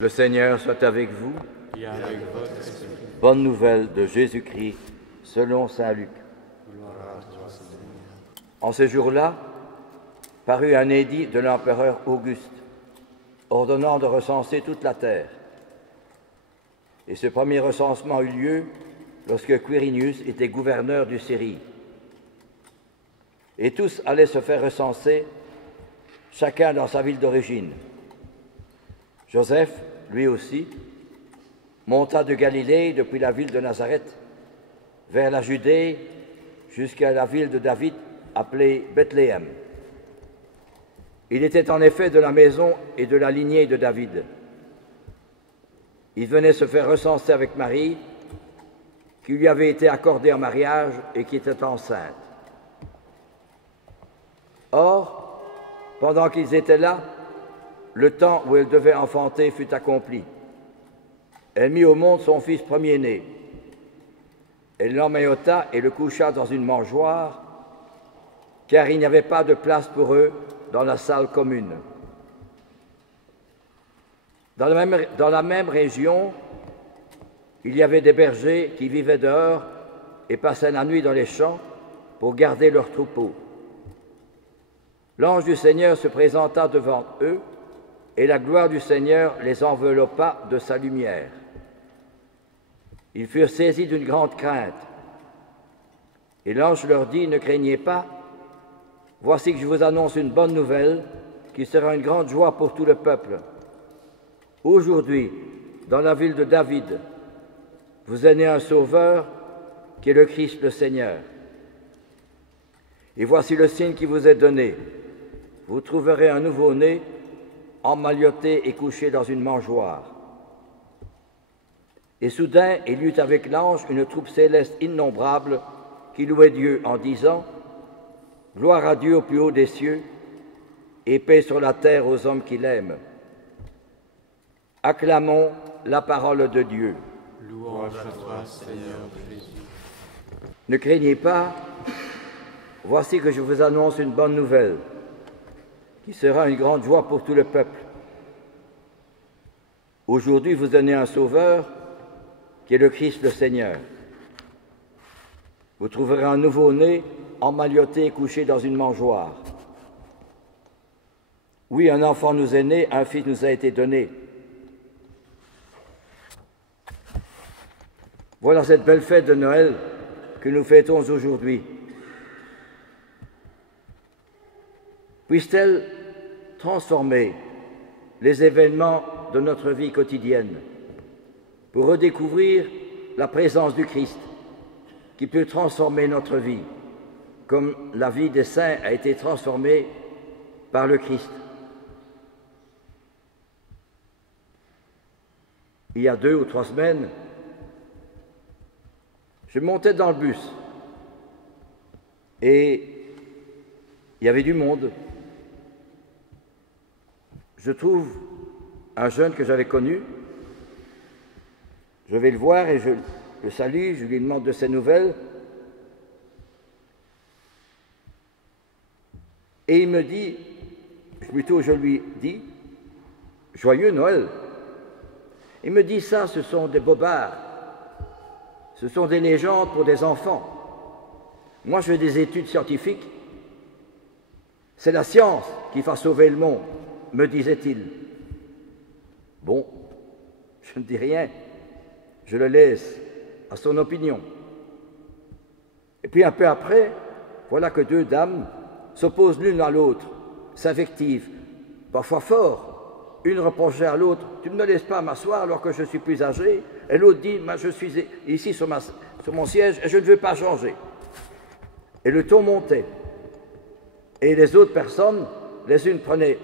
Le Seigneur soit avec vous. Et avec votre esprit. Bonne nouvelle de Jésus-Christ selon saint Luc. Gloire à toi, Seigneur. En ce jour-là, parut un édit de l'empereur Auguste, ordonnant de recenser toute la terre. Et ce premier recensement eut lieu lorsque Quirinius était gouverneur du Syrie. Et tous allaient se faire recenser, chacun dans sa ville d'origine. Joseph, lui aussi, monta de Galilée depuis la ville de Nazareth vers la Judée jusqu'à la ville de David appelée Bethléem. Il était en effet de la maison et de la lignée de David. Il venait se faire recenser avec Marie, qui lui avait été accordée en mariage et qui était enceinte. Or, pendant qu'ils étaient là, le temps où elle devait enfanter fut accompli. Elle mit au monde son fils premier-né. Elle l'emmaillota et le coucha dans une mangeoire, car il n'y avait pas de place pour eux dans la salle commune. Dans la même région, il y avait des bergers qui vivaient dehors et passaient la nuit dans les champs pour garder leurs troupeaux. L'ange du Seigneur se présenta devant eux, et la gloire du Seigneur les enveloppa de sa lumière. Ils furent saisis d'une grande crainte. Et l'ange leur dit, « Ne craignez pas, voici que je vous annonce une bonne nouvelle qui sera une grande joie pour tout le peuple. Aujourd'hui, dans la ville de David, vous est né un sauveur qui est le Christ le Seigneur. Et voici le signe qui vous est donné. Vous trouverez un nouveau-né emmailloté et couché dans une mangeoire. » Et soudain, il y eut avec l'ange une troupe céleste innombrable qui louait Dieu en disant, « Gloire à Dieu au plus haut des cieux, et paix sur la terre aux hommes qui l'aiment. » Acclamons la parole de Dieu. Louange à toi, Seigneur Jésus. Ne craignez pas, voici que je vous annonce une bonne nouvelle, qui sera une grande joie pour tout le peuple. Aujourd'hui, vous donnez un sauveur, qui est le Christ le Seigneur. Vous trouverez un nouveau-né emmailloté et couché dans une mangeoire. Oui, un enfant nous est né, un fils nous a été donné. Voilà cette belle fête de Noël que nous fêtons aujourd'hui. Puisse-t-elle transformer les événements de notre vie quotidienne pour redécouvrir la présence du Christ qui peut transformer notre vie, comme la vie des saints a été transformée par le Christ. Il y a 2 ou 3 semaines, je montais dans le bus et il y avait du monde. Je trouve un jeune que j'avais connu, je vais le voir et je le salue, je lui demande de ses nouvelles. Et il me dit, plutôt je lui dis, « Joyeux Noël !» Il me dit, « Ça, ce sont des bobards, ce sont des légendes pour des enfants. Moi, je fais des études scientifiques. C'est la science qui va sauver le monde, me disait-il. » Bon, je ne dis rien, je le laisse à son opinion. Et puis un peu après, voilà que 2 dames s'opposent l'une à l'autre, s'invectivent, parfois fort. Une reprochait à l'autre, « Tu ne me laisses pas m'asseoir alors que je suis plus âgé ?» Et l'autre dit, « Je suis ici sur mon siège et je ne veux pas changer. » Et le ton montait. Et les autres personnes, les unes prenaient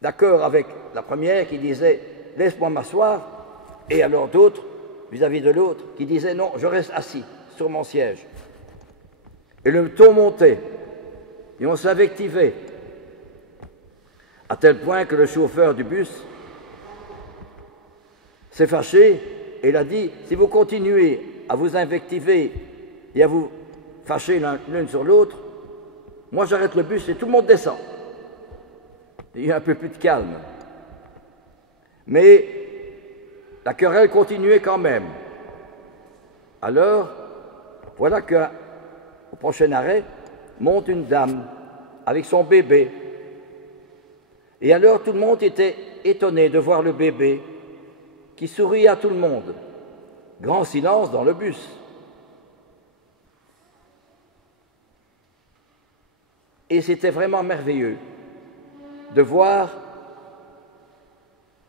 d'accord avec la première qui disait « Laisse-moi m'asseoir » et alors d'autres, vis-à-vis de l'autre, qui disaient « Non, je reste assis sur mon siège. » Et le ton montait et on s'invectivait à tel point que le chauffeur du bus s'est fâché et il a dit « Si vous continuez à vous invectiver et à vous fâcher l'une sur l'autre, moi j'arrête le bus et tout le monde descend. » Il y a un peu plus de calme. Mais la querelle continuait quand même. Alors, voilà qu'au prochain arrêt, monte une dame avec son bébé. Et alors tout le monde était étonné de voir le bébé qui souriait à tout le monde. Grand silence dans le bus. Et c'était vraiment merveilleux de voir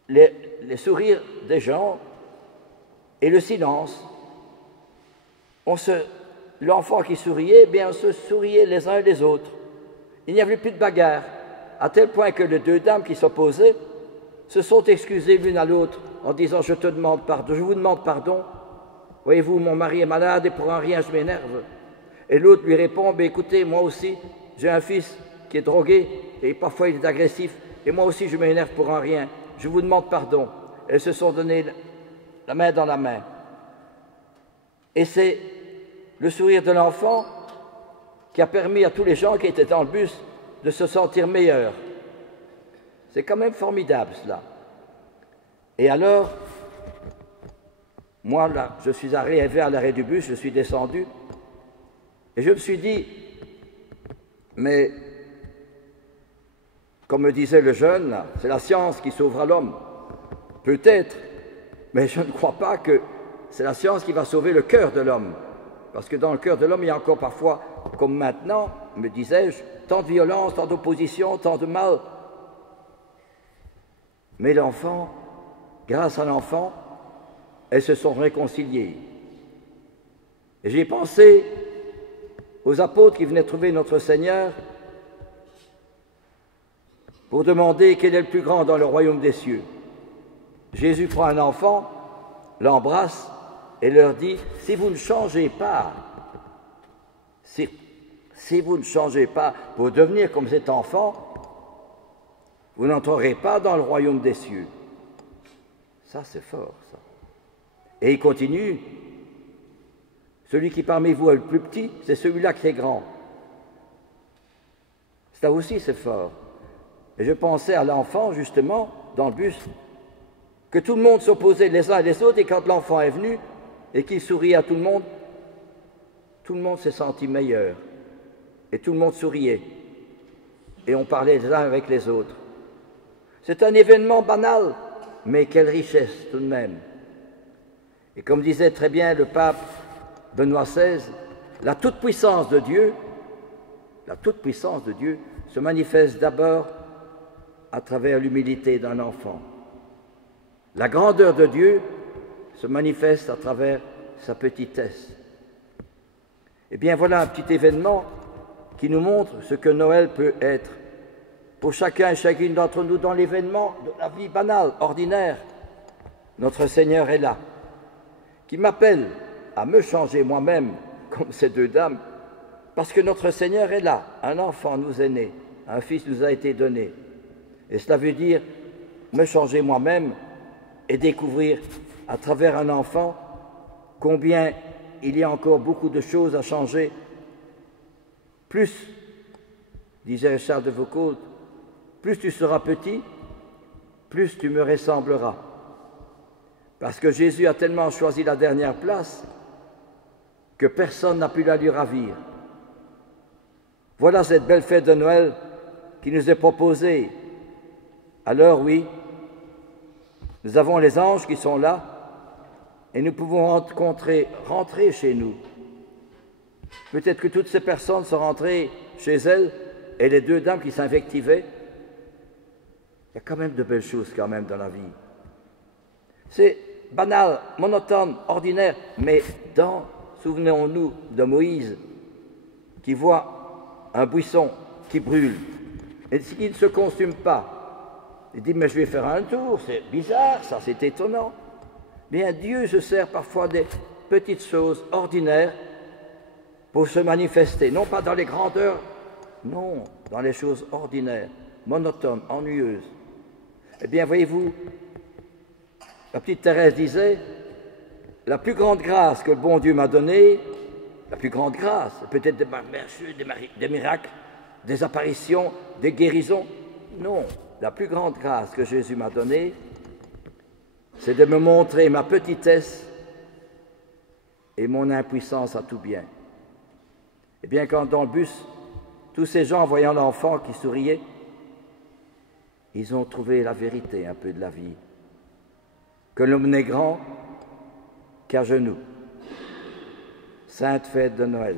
les sourires des gens et le silence. L'enfant qui souriait, bien on se souriait les uns et les autres. Il n'y avait plus de bagarre, à tel point que les deux dames qui s'opposaient se sont excusées l'une à l'autre en disant « je vous demande pardon, voyez-vous, mon mari est malade et pour un rien je m'énerve. » Et l'autre lui répond « écoutez, moi aussi, j'ai un fils qui est drogué et parfois il est agressif et moi aussi je m'énerve pour un rien, je vous demande pardon. » Elles se sont données la main dans la main. Et c'est le sourire de l'enfant qui a permis à tous les gens qui étaient dans le bus de se sentir meilleurs. C'est quand même formidable cela. Et alors, moi là, je suis arrivé à l'arrêt du bus, je suis descendu et je me suis dit, mais comme me disait le jeune, là, c'est la science qui sauvera l'homme. Peut-être, mais je ne crois pas que c'est la science qui va sauver le cœur de l'homme. Parce que dans le cœur de l'homme, il y a encore parfois, comme maintenant, me disais-je, tant de violence, tant d'opposition, tant de mal. Mais l'enfant, grâce à l'enfant, elles se sont réconciliées. Et j'ai pensé aux apôtres qui venaient trouver notre Seigneur pour demander quel est le plus grand dans le royaume des cieux. Jésus prend un enfant, l'embrasse et leur dit « si vous ne changez pas, si vous ne changez pas pour devenir comme cet enfant, vous n'entrerez pas dans le royaume des cieux. » Ça, c'est fort, ça. Et il continue « celui qui parmi vous est le plus petit, c'est celui-là qui est grand. » Ça aussi, c'est fort. Et je pensais à l'enfant, justement, dans le bus, que tout le monde s'opposait les uns et les autres, et quand l'enfant est venu et qu'il souriait à tout le monde s'est senti meilleur. Et tout le monde souriait. Et on parlait les uns avec les autres. C'est un événement banal, mais quelle richesse tout de même. Et comme disait très bien le pape Benoît XVI, la toute-puissance de Dieu se manifeste d'abord à travers l'humilité d'un enfant. La grandeur de Dieu se manifeste à travers sa petitesse. Eh bien, voilà un petit événement qui nous montre ce que Noël peut être pour chacun et chacune d'entre nous dans l'événement de la vie banale, ordinaire. Notre Seigneur est là, qui m'appelle à me changer moi-même, comme ces deux dames, parce que notre Seigneur est là. Un enfant nous est né, un fils nous a été donné. Et cela veut dire me changer moi-même et découvrir à travers un enfant combien il y a encore beaucoup de choses à changer. Plus, disait Richard de Foucault, plus tu seras petit, plus tu me ressembleras. Parce que Jésus a tellement choisi la dernière place que personne n'a pu la lui ravir. Voilà cette belle fête de Noël qui nous est proposée. Alors oui, nous avons les anges qui sont là et nous pouvons rentrer chez nous. Peut-être que toutes ces personnes sont rentrées chez elles et les deux dames qui s'invectivaient. Il y a quand même de belles choses quand même dans la vie. C'est banal, monotone, ordinaire, mais souvenons-nous de Moïse qui voit un buisson qui brûle et qui ne se consume pas. Il dit, mais je vais faire un tour, c'est bizarre, ça, c'est étonnant. Bien, Dieu se sert parfois des petites choses ordinaires pour se manifester, non pas dans les grandeurs, non, dans les choses ordinaires, monotones, ennuyeuses. Eh bien, voyez-vous, la petite Thérèse disait, la plus grande grâce que le bon Dieu m'a donnée, la plus grande grâce, peut-être des miracles, des apparitions, des guérisons, non. La plus grande grâce que Jésus m'a donnée, c'est de me montrer ma petitesse et mon impuissance à tout bien. Et bien quand dans le bus, tous ces gens, en voyant l'enfant qui souriait, ils ont trouvé la vérité un peu de la vie, que l'homme n'est grand qu'à genoux. Sainte fête de Noël.